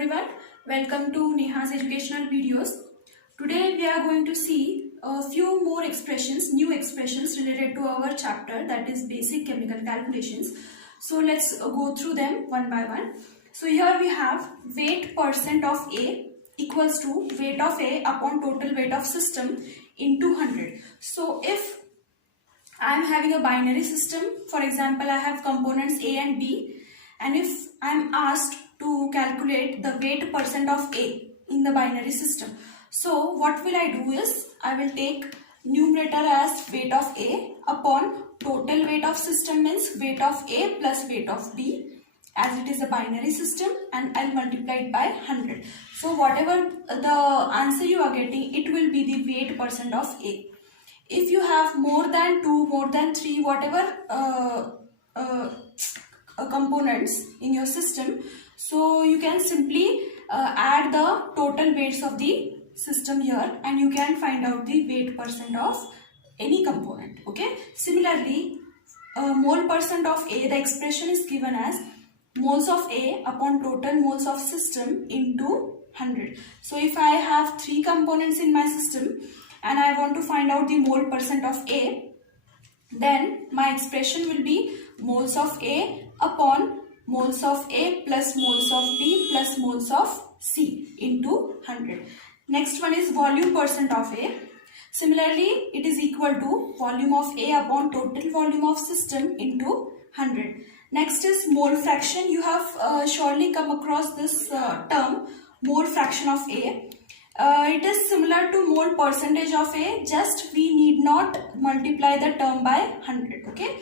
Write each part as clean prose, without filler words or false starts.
everyone, welcome to Neha's educational videos. Today we are going to see a few more expressions, new expressions related to our chapter, that is basic chemical calculations. So let's go through them one by one. So here we have weight percent of A equals to weight of A upon total weight of system into 100. So if I am having a binary system, for example I have components A and B, and if I am asked to calculate the weight percent of A in the binary system, so what will I do is I will take numerator as weight of A upon total weight of system, means weight of A plus weight of B, as it is a binary system, and I'll multiply it by 100. So whatever the answer you are getting, it will be the weight percent of A. If you have more than 2, more than 3, whatever components in your system, so you can simply add the total weights of the system here and you can find out the weight percent of any component. Okay. Similarly, mole percent of A, the expression is given as moles of A upon total moles of system into 100. So if I have 3 components in my system and I want to find out the mole percent of A, then my expression will be moles of A upon moles of A plus moles of B plus moles of C into 100. Next one is volume percent of A. Similarly, it is equal to volume of A upon total volume of system into 100. Next is mole fraction. You have surely come across this term, mole fraction of A. It is similar to mole percentage of A, just we need not multiply the term by 100. Okay.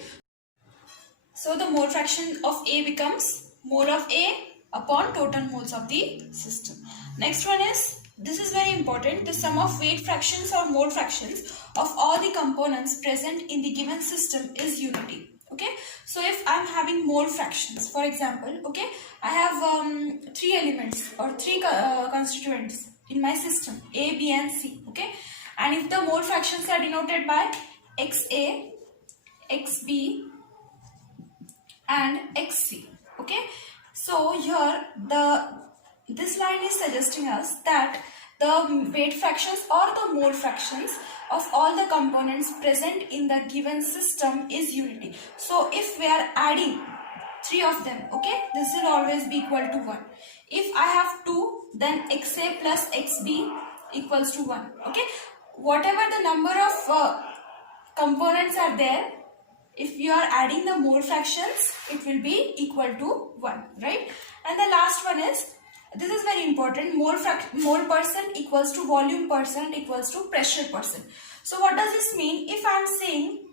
So the mole fraction of A becomes mole of A upon total moles of the system. Next one is, this is very important, the sum of weight fractions or mole fractions of all the components present in the given system is unity. Okay. So if I am having mole fractions, for example, okay, I have 3 elements or 3 constituents in my system, A, B and C. Okay. And if the mole fractions are denoted by XA, XB and XC. Okay. So here this line is suggesting us that the weight fractions or the mole fractions of all the components present in the given system is unity. So if we are adding 3 of them, okay, this will always be equal to 1. If I have 2, then XA plus XB equals to 1. Okay. Whatever the number of components are there, if you are adding the mole fractions, it will be equal to 1, right? And the last one is, this is very important, mole percent equals to volume percent equals to pressure percent. So what does this mean? If I am saying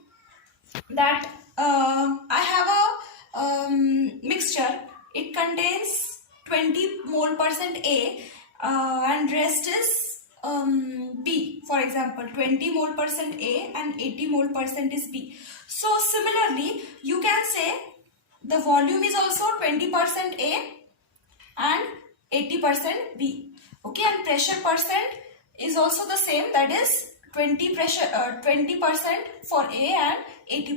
that I have a mixture, it contains 20 mole percent A and rest is B, for example 20 mole percent A and 80 mole percent is B. So similarly, you can say the volume is also 20% A and 80% B. Okay, and pressure percent is also the same, that is 20% for A and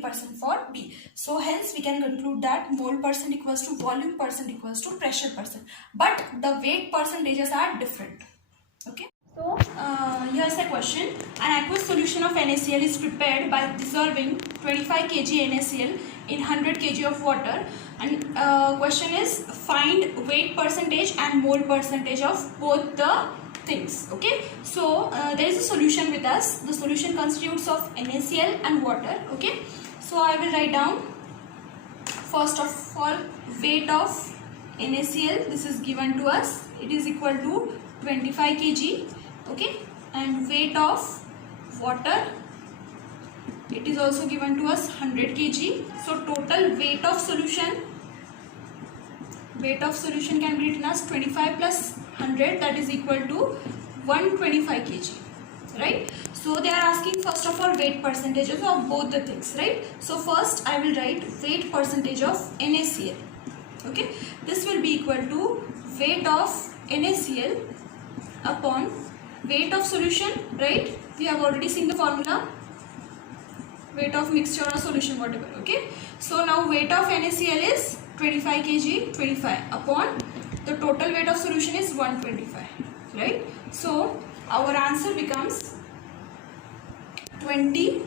80% for B. So hence we can conclude that mole percent equals to volume percent equals to pressure percent, but the weight percentages are different. Okay. So here's the question. An aqueous solution of NaCl is prepared by dissolving 25 kg NaCl in 100 kg of water, and question is find weight percentage and mole percentage of both the things. Okay. So there is a solution with us. The solution constitutes of NaCl and water. Okay. So I will write down first of all weight of NaCl. This is given to us. It is equal to 25 kg. Okay, and weight of water, it is also given to us 100 kg. So total weight of solution can be written as 25 plus 100, that is equal to 125 kg, right? So they are asking first of all weight percentages of both the things, right? So first I will write weight percentage of NaCl. Okay, this will be equal to weight of NaCl upon weight of solution, right? We have already seen the formula, weight of mixture or solution, whatever. Okay. So now weight of NaCl is 25 kg, 25 upon the total weight of solution is 125, right? So our answer becomes 20%,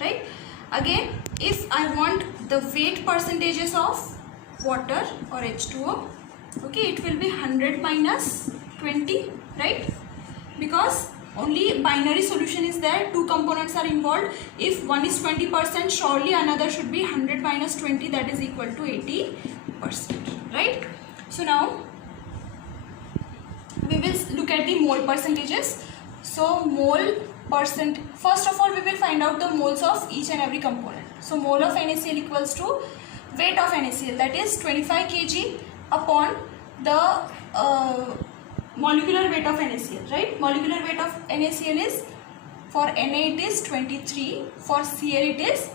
right? Again, if I want the weight percentages of water or H2O, okay, it will be 100 minus 20, right? Because only binary solution is there, two components are involved. If one is 20%, surely another should be 100 minus 20, that is equal to 80%, right? So now we will look at the mole percentages. So mole percent, first of all we will find out the moles of each and every component. So mole of NaCl equals to weight of NaCl, that is 25 kg upon the molecular weight of NaCl, right? Molecular weight of NaCl is, for Na it is 23, for Cl it is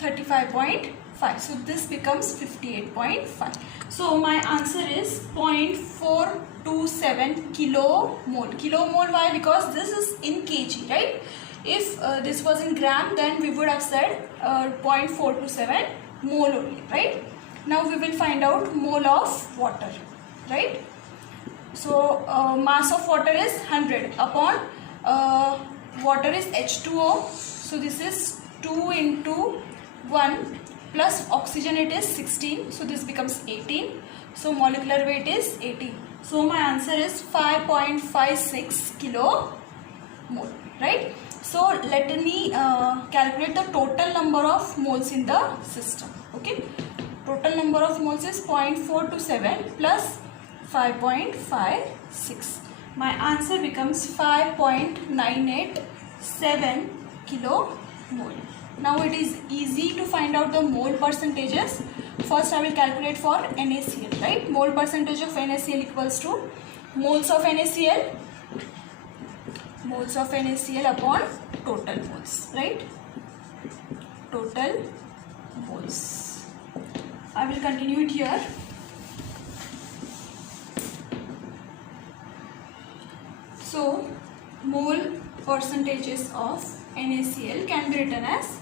35.5. So this becomes 58.5. So my answer is 0.427 kilomole. Kilomole, why? Because this is in kg, right? If this was in gram, then we would have said 0.427 mole only, right? Now we will find out mole of water, right? So mass of water is 100 upon water is H2O. So this is 2 into 1 plus oxygen, it is 16. So this becomes 18. So molecular weight is 18. So my answer is 5.56 kilomole, right? So let me calculate the total number of moles in the system. Okay, total number of moles is 0.427 plus 5.56. My answer becomes 5.987 kilomole. Now it is easy to find out the mole percentages. First I will calculate for NaCl, right? Mole percentage of NaCl equals to moles of NaCl upon total moles, right? Total moles. I will continue it here. So mole percentages of NaCl can be written as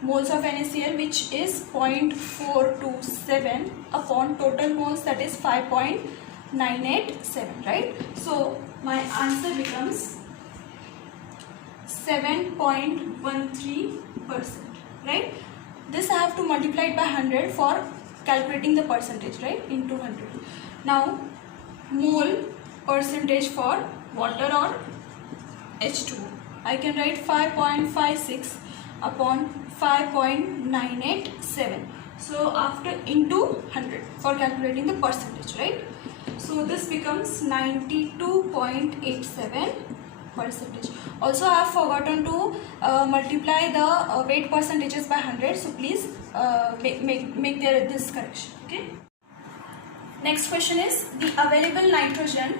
moles of NaCl, which is 0.427 upon total moles, that is 5.987, right? So my answer becomes 7.13%, right? This I have to multiply it by 100 for calculating the percentage, right? Into 100. Now mole percentage for water or H2O, I can write 5.56 upon 5.987. So after into 100 for calculating the percentage, right? So this becomes 92.87%. Also I have forgotten to multiply the weight percentages by 100. So please make this correction. Okay. Next question is, the available nitrogen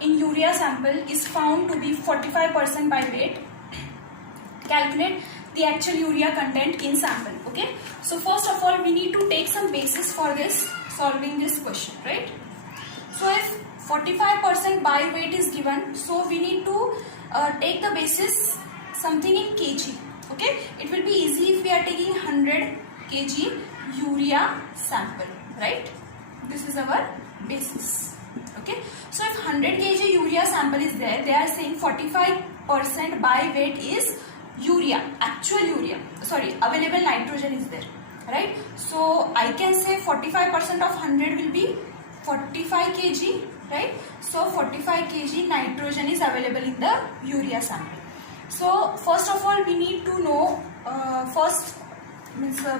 in urea sample is found to be 45% by weight. Calculate the actual urea content in sample. Okay, so first of all we need to take some basis for this, solving this question, right? So if 45% by weight is given, so we need to take the basis something in kg. Okay, it will be easy if we are taking 100 kg urea sample, right? This is our basis. Okay, so if 100 kg urea sample is there, they are saying 45% by weight is urea, actual urea, sorry, available nitrogen is there, right? So I can say 45% of 100 will be 45 kg, right? So 45 kg nitrogen is available in the urea sample. So first of all we need to know,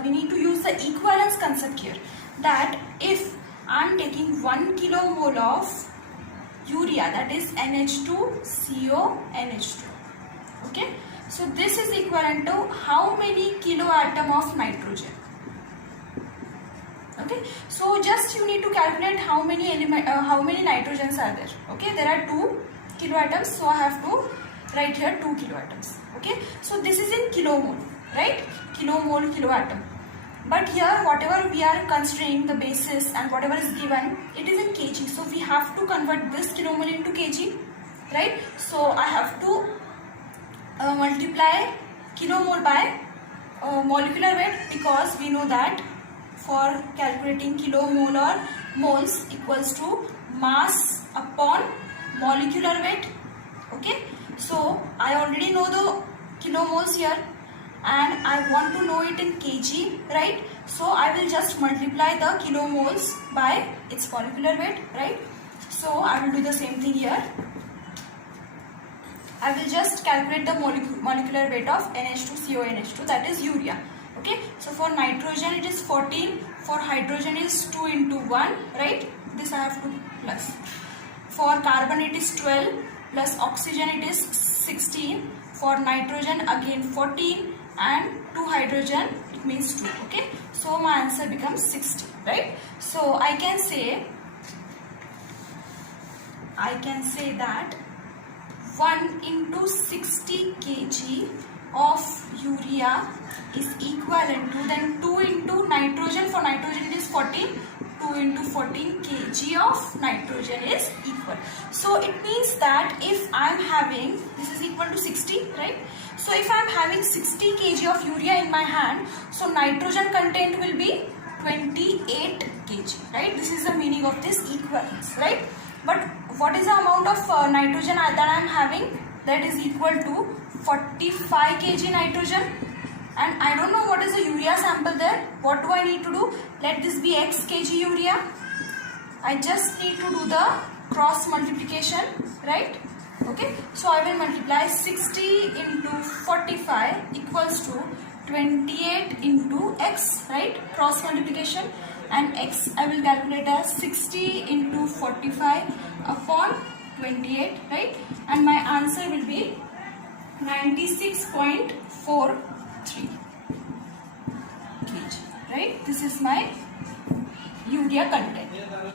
we need to use the equivalence concept here, that if I am taking 1 kilomole of urea, that is NH2CO NH2, okay? So this is equivalent to how many kilo atom of nitrogen? Okay, so just you need to calculate how many nitrogens are there. Okay, there are 2 kilo atoms, so I have to write here 2 kilo atoms. Okay, so this is in kilomole, right? Kilomole, kilo atom. But here whatever we are considering the basis and whatever is given, it is in kg. So we have to convert this kilomole into kg, right? So I have to multiply kilomole by molecular weight, because we know that for calculating kilomole or moles equals to mass upon molecular weight. Okay, so I already know the kilomoles here and I want to know it in kg, right? So I will just multiply the kilomoles by its molecular weight, right? So I will do the same thing here. I will just calculate the molecular weight of NH2CONH2, that is urea. Okay, so for nitrogen it is 14, for hydrogen is 2 into 1, right? This I have to plus. For carbon it is 12, plus oxygen it is 16, for nitrogen again 14, and 2 hydrogen it means 2. Okay, so my answer becomes 60, right? So I can say that 1 into 60 kg of urea is equivalent to, then 2 into nitrogen, for nitrogen it is 14, 2 into 14 kg of nitrogen is equal. So it means that if I am having, this is equal to 60, right? So if I am having 60 kg of urea in my hand, so nitrogen content will be 28 kg, right? This is the meaning of this equivalence, right? But what is the amount of nitrogen that I am having? That is equal to 45 kg nitrogen, and I don't know what is the urea sample there. What do I need to do? Let this be x kg urea. I just need to do the cross multiplication, right? Okay, so I will multiply 60 into 45 equals to 28 into x, right? Cross multiplication, and x I will calculate as 60 into 45 upon 28, right? And my answer will be 96.43 kg, right? This is my urea content.